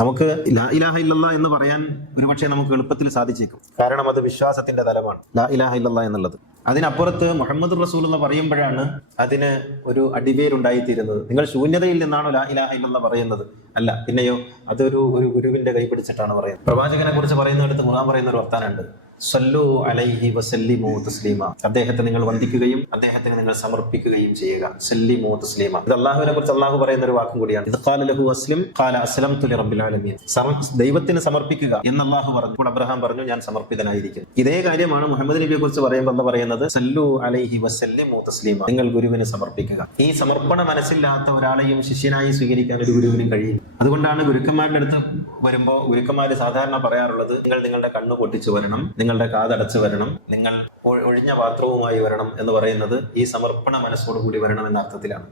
നമുക്ക് ലാ ഇലാഹ ഇല്ലല്ലാ എന്ന് പറയാൻ ഒരുപക്ഷെ നമുക്ക് എളുപ്പത്തിൽ സാധിച്ചേക്കും. കാരണം അത് വിശ്വാസത്തിന്റെ തലമാണ്, ലാ ഇലാഹ ഇല്ലല്ലാ എന്നുള്ളത്. അതിനപ്പുറത്ത് മുഹമ്മദ് റസൂൽ എന്ന് പറയുമ്പോഴാണ് അതിന് ഒരു അടിവേരുണ്ടായിത്തീരുന്നത്. നിങ്ങൾ ശൂന്യതയിൽ നിന്നാണോ ലാ ഇലാഹ ഇല്ലല്ലാ പറയുന്നത്? അല്ല, പിന്നെയോ അതൊരു ഗുരുവിന്റെ കൈ പിടിച്ചിട്ടാണ് പറയുന്നത്. പ്രവാചകനെ കുറിച്ച് പറയുന്നിടത്ത് ഖുർആൻ പറയുന്ന ഒരു വർത്താനുണ്ട്, സല്ലു അലൈഹി വസല്ലിമു തസ്ലീമ. അദ്ദേഹത്തെ നിങ്ങൾ വന്ദിക്കുകയും അദ്ദേഹത്തിന് നിങ്ങൾ സമർപ്പിക്കുകയും ചെയ്യുക. സല്ലിമു തസ്ലീമ. ഇത് അല്ലാഹുവിനെ കുറിച്ച് അല്ലാഹു പറയുന്ന ഒരു വാക്കും കൂടിയാണ്. ഇത് ഖാല ലഹു അസ്ലിം ഖാല അസ്ലംതു ലിറബ്ബിൽ ആലമീൻ. ദൈവത്തിന് സമർപ്പിക്കുക എന്ന് അല്ലാഹു പറഞ്ഞു. അപ്പോൾ അബ്രഹാം പറഞ്ഞു, ഞാൻ സമർപ്പിതനായിരിക്കുന്നു. ഇതേ കാര്യമാണ് മുഹമ്മദ് നബിയെ കുറിച്ച് പറയുമ്പോൾ അല്ലാഹു പറയുന്നത്, സല്ലു അലൈഹി വസല്ലിമു തസ്ലീമ. നിങ്ങൾ ഗുരുവിന് സമർപ്പിക്കുക. ഈ സമർപ്പണ മനസ്സില്ലാത്ത ഒരാളെയും ശിഷ്യനായി സ്വീകരിക്കാൻ ഒരു ഗുരുവിനും കഴിയും. അതുകൊണ്ടാണ് ഗുരുക്കന്മാരുടെ അടുത്ത് വരുമ്പോൾ ഗുരുക്കന്മാര് സാധാരണ പറയാറുള്ളത്, നിങ്ങൾ നിങ്ങളുടെ കണ്ണ് പൊട്ടിച്ചു വരണം, നിങ്ങളുടെ കാതടച്ച് വരണം, നിങ്ങൾ ഒഴിഞ്ഞ പാത്രവുമായി വരണം എന്ന് പറയുന്നത് ഈ സമർപ്പണ മനസ്സോടുകൂടി വരണം എന്ന അർത്ഥത്തിലാണ്.